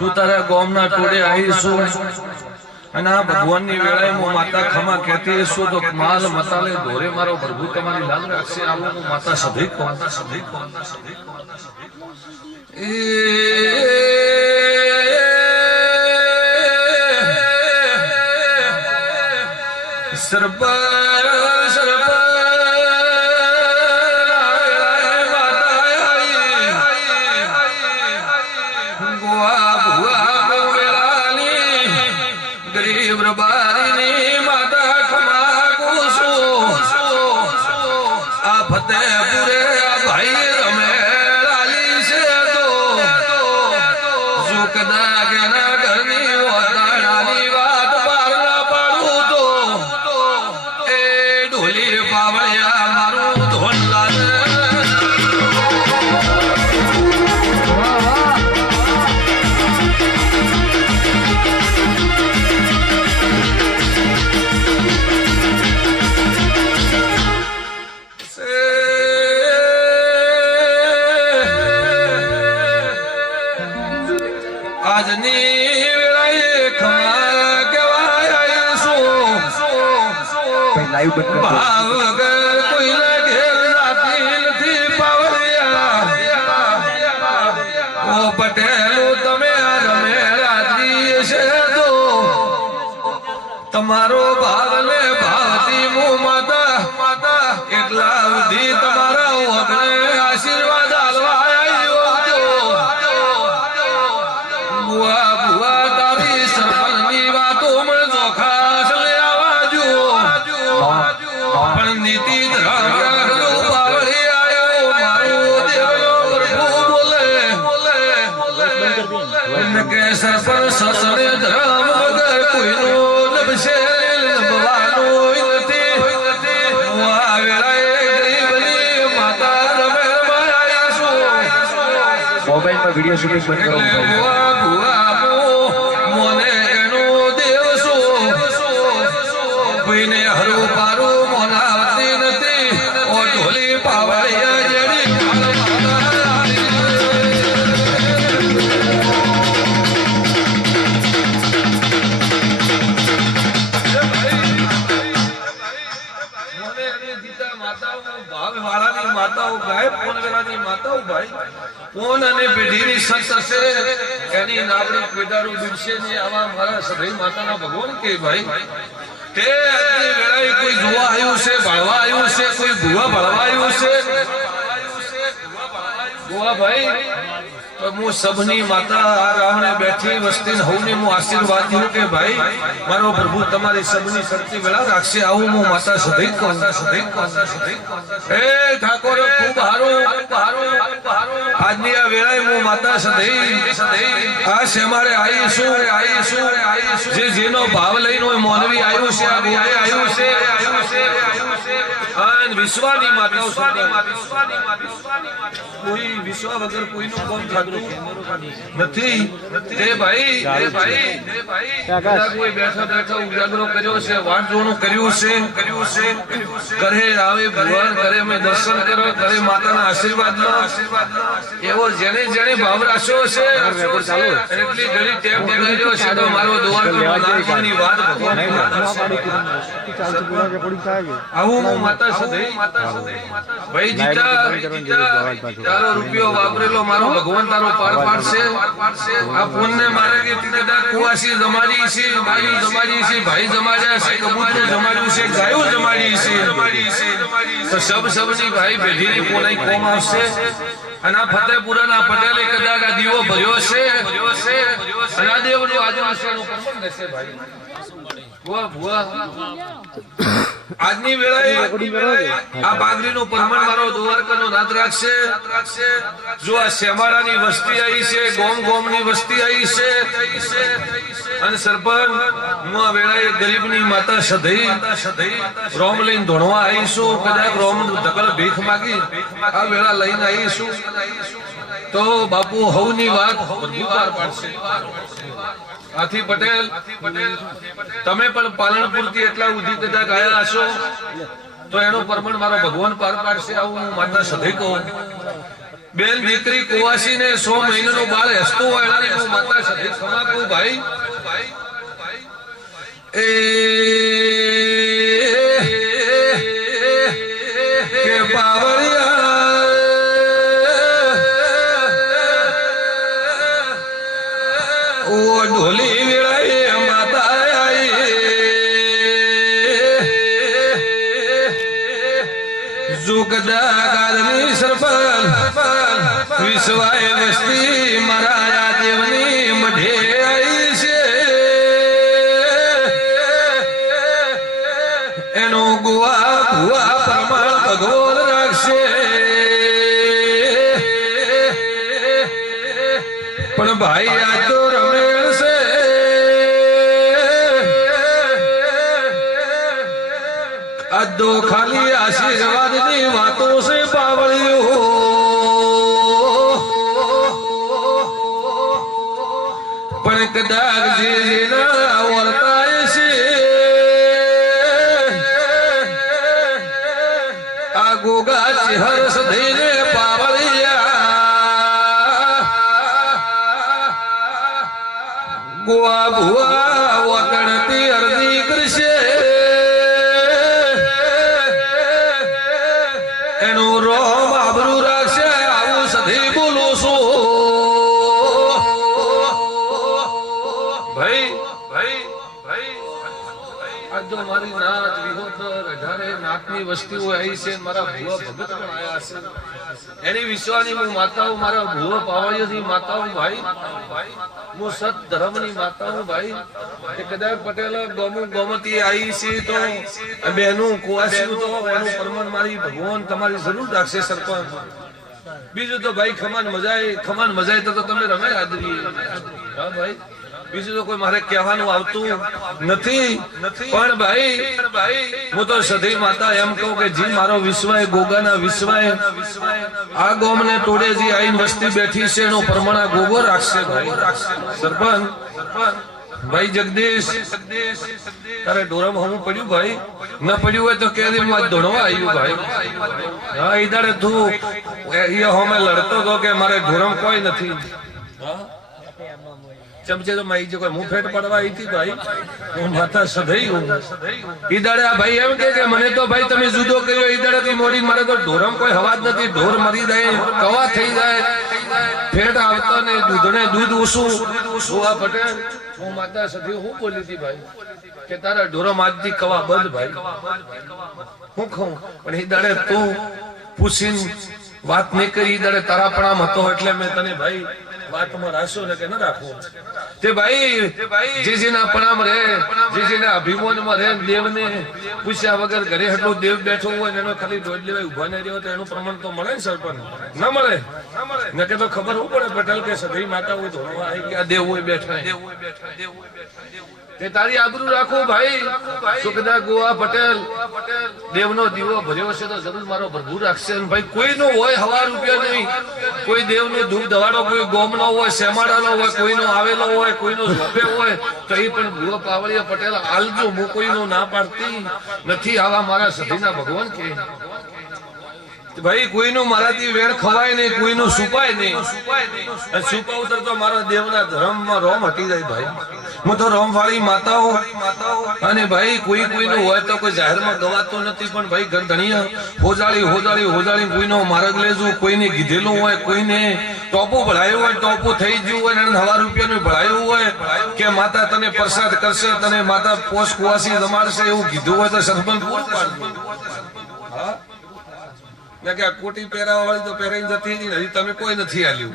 તું તારા ગામના ટોળે આવીશું અને આ ભગવાનની વેળાએ હું માતા ખમા કહેતી છું તો માલ મતાલે દોરે મારો પ્રભુ તમારી લાગ રાખશે આવું હું માતા સભી કહું તમારો ભાવ ને ભાવતી હું માતા એટલા સુધી તમારા વગણે આશીર્વાદ આલવા બુઆ બુઆ તારી સરપંચની વાતો મને ચોખાસ લે આવાજો પણ નીતિ ધર્મ બાવળી આવ્યો મારો દેવનો પ્રભુ બોલે કે સરપંચ સસરે ધર્મ વગર કોઈનો મોબાઈલ પર વિડિયો શૂટિંગ બંધ કરો મોને એનો દેવસો કોઈને હરું પારું મોનાવતી નથી ઓ ઢોલી પાવળિયા જેડી માતાઓ ગાય પોનવેલાની માતાઓ ભાઈ પોન અને પેઢીની સંત હશે એની નાવડી પેડારું બિરશે ને આવા મારા સભઈ માતાના ભગવાન કે ભાઈ તે આજની વેળાએ કોઈ જોવા આવ્યું છે ભળવા આવ્યું છે કોઈ ભૂવા ભળવા આવ્યું છે ભૂવા ભાઈ તો હું સબની માતા આ રાવણે બેઠી વસ્તી હવને હું આશીર્વાદ દઉં કે ભાઈ મારો પ્રભુ તમારી સબની સરતી વેળા રાખશે આવું હું માતા સદૈવ કહું એ ઠાકોર ખૂબ હારું આજની આ વેળાએ હું માતા સદૈવ આ શેમારે આવીશું જે જેનો ભાવ લઈને મોનવી આવ્યું છે આ ભૂએ આવ્યું છે અને વિશ્વાની માતાઓ કોઈ વિશ્વા વગર કોઈનું કોમ થતું નથી તે ભાઈ કોઈ બેઠા ઉજાગરો કર્યો છે વાંચવાનું કર્યું છે ઘરે આવે ભગવાન ઘરે અમે દર્શન કરો ઘરે માતાના આશીર્વાદ લો એવો જેને જેને ભાવ રાખ્યો છે એટલી ઘડી ટેમ દેખાડ્યો છે તો મારો દ્વારકાની વાત આવું હું માતા સદૈવ ભાઈ જીતા તારો રૂપિયો વાપરેલો મારો ભગવાન તારો પાર પાડશે આ ફોન ને મારે કે ટીકડા કુવાસી જમાડી છે બાયુ જમાડી છે ભાઈ જમાડ્યા છે કબૂતર જમાડ્યું છે ગાયો જમાડી છે તો સબની ભાઈ પેઢીની કોનાઈ કોમ આવશે અને આ ફતેપુરાના પટેલે કદાચ આ દીવો ભર્યો છે અને આ દેવનો આદિવાસીનું પ્રમાણ દેશે ભાઈ ભુવા આજની વેળાએ આ બાગરીનું પરમણ મારો દ્વારકાનો નાદ રાખશે જો આ શેમાળાની વસ્તી આવી છે ગોમની વસ્તી આવી છે અને સરપંચ હું આ વેળાએ ગરીબની માતા સધઈ રોમ લઈને ધોણવા આવીશું કદાચ રોમ ધકલ ભીખ માગી આ વેળા લઈને આવીશું તો બાપુ હવની વાત પાર પાડશે આથી પટેલ તમે પણ પાલનપુર થી એટલા ઉધી કદાચ ગયા હશો તો એનો પરમણ મારો ભગવાન પાર પાડશે આવું હું માતા સધઈ કહું બેન દીકરી કુવાસી ને 100 મહિનાનું બાળ હસતું હોય એની હું માતા સધી ખમા કહું ભાઈ એ કે બાવળિયા ઓ ઢોલી વેળાએ માતા આવી જુગદા ગાદની સરપલ વિશ્વાય વસ્તી મારા આ દેવની મઢે આવી છે એનો ગુવા ભુવા પ્રમાણ ભગવાન રાખશે પણ ભાઈ આ તો રમેણ છે આ તો ખાલી આશીર્વાદની વાતો છે પાવળીઓ પણ કદાચ જે જેના વર્તાય છે આ ગોગા હર્ષ ધીરે પાવળિયા ગોવા ભુવા વગણતી અરજી કરશે એનું રોમ આબરૂ રાખશે આવું સધી બોલું છું ભાઈ ભાઈ ભાઈ આજ જો મારી નાત વિહોતર 18 નાતની વસ્તીઓ આવી છે મારા ભુવા ભગત પણ આયા છે એની વિશ્વાની હું માતાઓ મારા ભુવા પાવળીઓની માતાઓ ભાઈ હું સત ધર્મની માતાઓ ભાઈ કે કદાચ પટેલ ગોમતી આવી છે તો બેનું કુવાસીનું તો એનું પરમાણ મારી ભગવાન તમારી જરૂર રાખશે સરપંચ બીજું તો ભાઈ ખમાન મજાય તો તમે રમે હાજરી હા ભાઈ બીજું તો કોઈ મારે કહેવાનું આવતું નથી પણ ભાઈ હું તો સધી માતા એમ કહું કે જી મારો વિશ્વાય ગોગાના વિશ્વાય આ ગોમને તોડે જી આઈને વસ્તી બેઠી છે એનો પ્રમાણ ગોગો રાખશે ભાઈ સરપંચ ભાઈ જગદીશ તારે ડોરામ હમું પડ્યું ભાઈ ન પડ્યું હોય તો કે હું આજ ધોણવા આવ્યું ભાઈ હા એ દાડે તું એ હોમે લડતો હતો કે મારે ઢોરમ કોઈ નથી હા ચમચે તો માઈ જો કોઈ મું ફેટ પડવા આવી હતી ભાઈ હું માતા સધઈ હું ઈ દાડે આ ભાઈ એમ કે મને તો ભાઈ તમે જુદો કર્યો ઈ દાડે થી મોડી મારે તો ઢોરમ કોઈ હવા જ નથી ઢોર મરી જાય કવા થઈ જાય ફેટ આવતો ને દૂધને દૂધ ઓછું સુવા પટેલ હું માતા સધી હું બોલી હતી ભાઈ કે તારા ઢોરમ આજથી કવા બંધ ભાઈ હું કહું પણ ઈ દાડે તું પૂછીને વાત નહીં કરી ઈ દાડે તારા પણામ હતો એટલે મેં તને ભાઈ વાતમાં રાખશો ને કે ન રાખો તે ભાઈ જે જેના પ્રણામ રહે જે જેના અભિમાનમાં રહે દેવને પૂછ્યા વગર ઘરે હટલો દેવ બેઠો હોય ને એનો ખાલી દોડ લેવાય ઉભા નહીં રહ્યો તો એનું પ્રમાણ તો મળે ને સરપંચ ન મળે ને કે તો ખબર હું પડે પટેલ કે સધી માતા હોય ધોળવા આવી ગયા દેવ હોય બેઠા તે તારી આબરૂ રાખો ભાઈ સુખદા ગોવા પટેલ દેવનો દીવો ભર્યો છે તો જરૂર મારો ભરભૂર રાખશે ભાઈ કોઈનો હોય હવા રૂપિયા નહીં કોઈ દેવનો ધૂપ દવાડો કોઈ ગોમનો હોય શેમાડાનો હોય કોઈનો આવેલો હોય કોઈનો ઝોપે હોય તો એ પણ ભુવા પાવળિયા પટેલ આલજો હું કોઈનો ના પાડતી નથી આવા મારા સધીના ભગવાન કે ભાઈ કોઈનું મારાથી વેણ ખવાય નહીં કોઈનું સુપાય નહીં સુપાવતર તો મારા દેવના ધર્મમાં રોમ હટી જાય ભાઈ હું તો રોમવાળી માતાઓ અને ભાઈ કોઈનું હોય તો કોઈ જાહેરમાં ગવાતું નથી પણ ભાઈ ઘરધણીયા હોજાળી કોઈનો માર્ગ લેજો કોઈને કીધેલું હોય કોઈને ટોપું ભળાયું હોય ટોપું થઈ ગયું હોય અને 1,000 રૂપિયાનું ભળાયું હોય કે માતા તને પ્રસાદ કરશે તને માતા પોષ કુવાસી રમાડશે એવું કીધું હોય તો સરપંચ પૂરું પાડવું હા મેં કે કોટી પહેરાવા વાળી તો પહેરાઈ જતી હજી તમે કોઈ નથી આલ્યું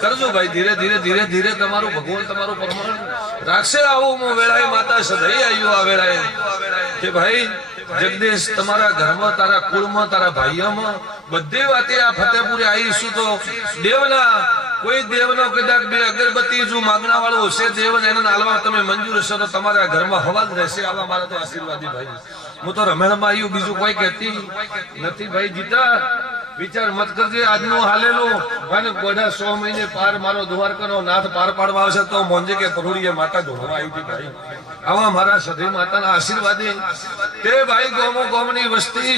કરજો ભાઈ ધીરે તમારું ભગવાન તમારું પ્રમાણ રાખશે આવું હું વેળાએ માતા સધઈ આવ્યું આ વેળાએ કે ભાઈ જગદીશ તમારા ઘરમાં તારા કુળમાં તારા ભાઈઓમાં બધી વાતે આ ફતેપુરે આવીશું તો દેવના કોઈ દેવનો કદાચ બે અગરબત્તી જો માગણા વાળો હશે દેવ એને નાલવા તમે મંજૂર હશો તો તમારા ઘરમાં હવા જ રહેશે આવા મારા તો આશીર્વાદી ભાઈ હું તો રમેણમાં આવ્યું બીજું કોઈ કહેતી નથી ભાઈ જીતા વિચાર મત કરજે આજનો હાલેલો અને ગોડા 100 મહિને પાર મારો દ્વારકાનો નાથ પાર પાડવા આવશે તો મોંજે કે પરુડીએ માતા ધોળવા આવી હતી ભાઈ આવા મારા સધી માતાના આશીર્વાદી તે ભાઈ ગોમની વસ્તી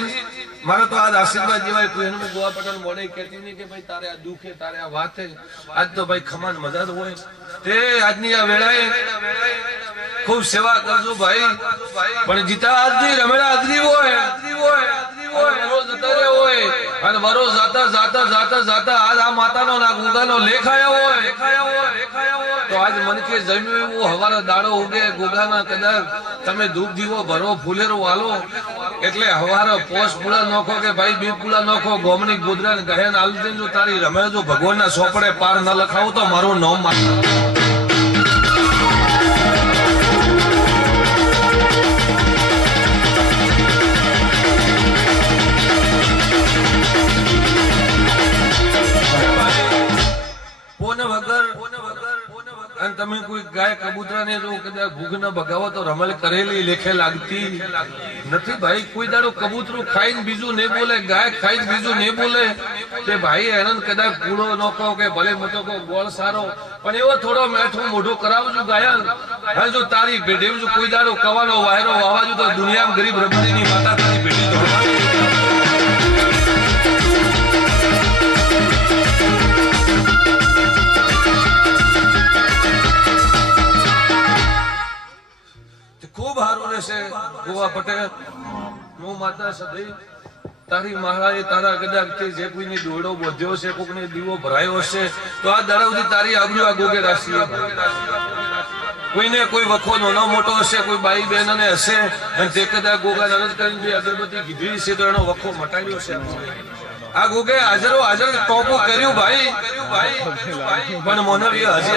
મારે તો આજ આશીર્વાદ જેવાય કોઈ એનું ગોવા પટેલ મોડે કહેતી નહીં કે ભાઈ તારે આ દુઃખ છે તારે આ વાત છે આજ તો ભાઈ ખમાન મજા જ હોય તે આજની આ વેળાએ ખૂબ સેવા કરજો ભાઈ પણ જીતા આજની રમેલા આજની હોય વરો જતા રહ્યો હોય અને વરો જાતા જાતા જાતા જાતા આજ આ માતાનો ના ગુગાનો લેખ આયો હોય તો આજ મન કે જમ્યું એવું હવારે દાડો ઉગે ગુગાના કદાચ તમે ધૂપ દીવો ભરો ફૂલેરો વાલો એટલે હવારે પોસ પૂળા નોખો કે ભાઈ બી પૂળા નોખો ગોમની ગોદરા ગહેન આલજે જો તારી રમે જો ભગવાનના સોપડે પાર ન લખાવું તો મારું નામ માર અને તમે કોઈ ગાય કબૂતરા ને જો કદાચ ભૂખ ન ભગાવો તો રમલ કરેલી લેખે લાગતી નથી ભાઈ કોઈ દાડો કબૂતરું ખાઈને બીજું નહીં બોલે ગાય ખાઈને બીજું નહીં બોલે કે ભાઈ એને કદાચ કૂડો ન કહો કે ભલે મતો કહો ગોળ સારો પણ એવો થોડો મેઠું મોઢું કરાવજો ગાયન હા જો તારી ભેડી જો કોઈ દાડો કવાનો વાયરો વાવાજો તો દુનિયામાં ગરીબ રબડીની માતા તારી ભેડી ધોળવાની ખૂબ સારું રહેશે ગોવા પટેલ હું માતા સદઈ તારી મહારાજે તારા કદાચ જે કોઈની દોડો બોધ્યો છે કોઈકને દીવો ભરાયો હશે તો આ દાડા સુધી તારી આબરૂ આ ગોગે રાખી કોઈને કોઈ વખો નાનો મોટો હશે કોઈ બાઈ બહેન ને હશે અને તે કદાચ ગોગા નરજ કરીને અગરબત્તી કીધી છે તો એનો વખો મટાડ્યો છે આ ગોગે હાજરો હાજર ટોપો કર્યું ભાઈ પણ મોનવીએ હજી